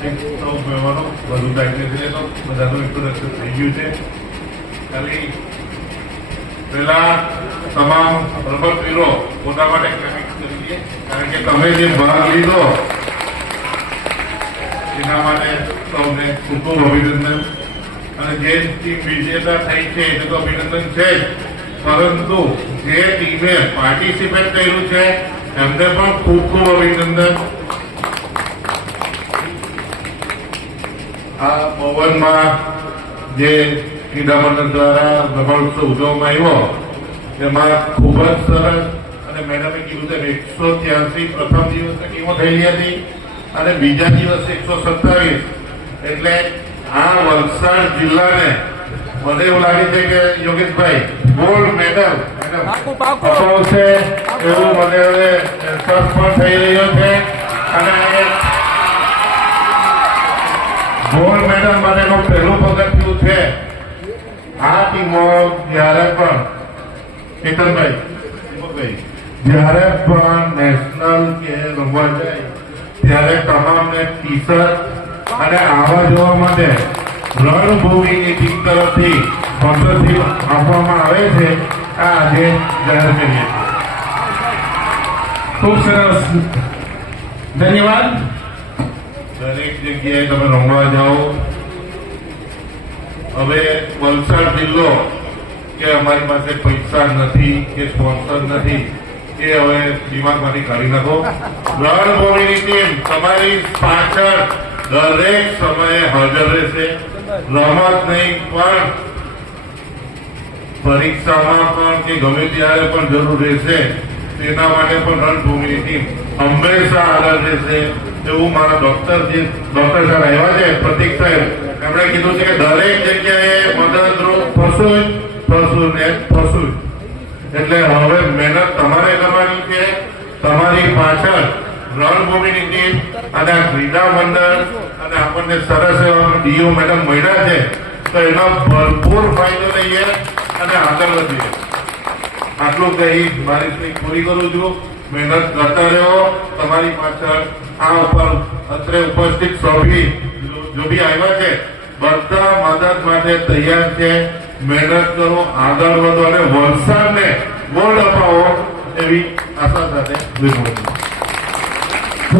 સૌ મહેમાનો વધુ નથી લેતો બધાનું ઇન્ટ્રોડક્શન થઈ ગયું છે. ખાલી પહેલા તમામ રમતવીરો પોતા માટે કારણ કે તમે જે ભાગ લીધો, એના માટે સૌને ખૂબ ખૂબ અભિનંદન. અને જે ટીમ વિજેતા થઈ છે, એને તો અભિનંદન છે પરંતુ જે ટીમે પાર્ટિસિપેટ કર્યું છે, એમને પણ ખૂબ ખૂબ અભિનંદન. આ પવનમાં જે ક્રીડા મંડળ દ્વારા રમણોત્સવ ઉજવવામાં આવ્યો એમાં ખૂબ જ સરસ અને મેડમે કીધું તેમ એકસો ત્યાસી પ્રથમ દિવસે ટીમો થયેલી હતી અને બીજા દિવસે એકસો સત્તાવીસ. એટલે આ વલસાડ જિલ્લાને મને એવું લાગે છે કે યોગેશભાઈ ગોલ્ડ મેડલ. મેડમ છે. અપાવશે એવું મને હવે અહેસાસ પણ થઈ રહ્યો છે. અને ગોલ્ડ મને માટેનું પહેલું પગથિયું છે. આ ટીમો જ્યારે પણ કેતનભાઈ જ્યારે પણ નેશનલ કે રમવા જાય, ત્યારે તમામને ટી શર્ટ અને આવા જોવા માટે રણભૂમિની ટીમ તરફથી સ્પોન્સરશીપ આપવામાં આવે છે. આ આજે જાહેર કરીએ ખૂબ સરસ. ધન્યવાદ. દરેક જગ્યાએ તમે રમવા જાઓ. હવે વલસાડ જિલ્લો, કે અમારી પાસે પૈસા નથી, કે સ્પોન્સર નથી, એ હવે દિમાગમાંથી કાઢી નાખો. રણભૂમિની ટીમ, તમારી પાછળ દરેક સમયે હાજર રહેશે. રમત નહીં, પણ પરીક્ષામાં પણ કે ગમે ત્યારે પણ જરૂર રહેશે. તેના માટે પણ રણભૂમિની ટીમ હંમેશા આગળ રહેશે. એવું મારા ડોક્ટર જે ડોક્ટર સાહેબ આવ્યા છે પ્રતિક સાહેબ એમણે કીધું છે કે દરેક જગ્યાએ મદદરૂપ જ, થશું ને થશું એટલે હવે મહેનત તમારે કરવાની છે તમારી પાછળ રણભૂમિની ટીમ અને આ ક્રીડા મંડળ અને આપણને સરસ એવા ડીઓ મેડમ મળ્યા છે તો એનો ભરપૂર ફાયદો લઈએ અને આગળ વધીએ. આટલું કહી મારી પૂરી કરું છું. મહેનત કરતા રહ્યો. તમારી પાછળ આ ઉપર અત્રે ઉપસ્થિત સૌભી જો બી આવ્યા છે. બધા મદદ માટે તૈયાર છે. મહેનત કરો આગળ વધો અને વલસાડને ગોલ્ડ અપાવો એવી આશા સાથે વિનંતી.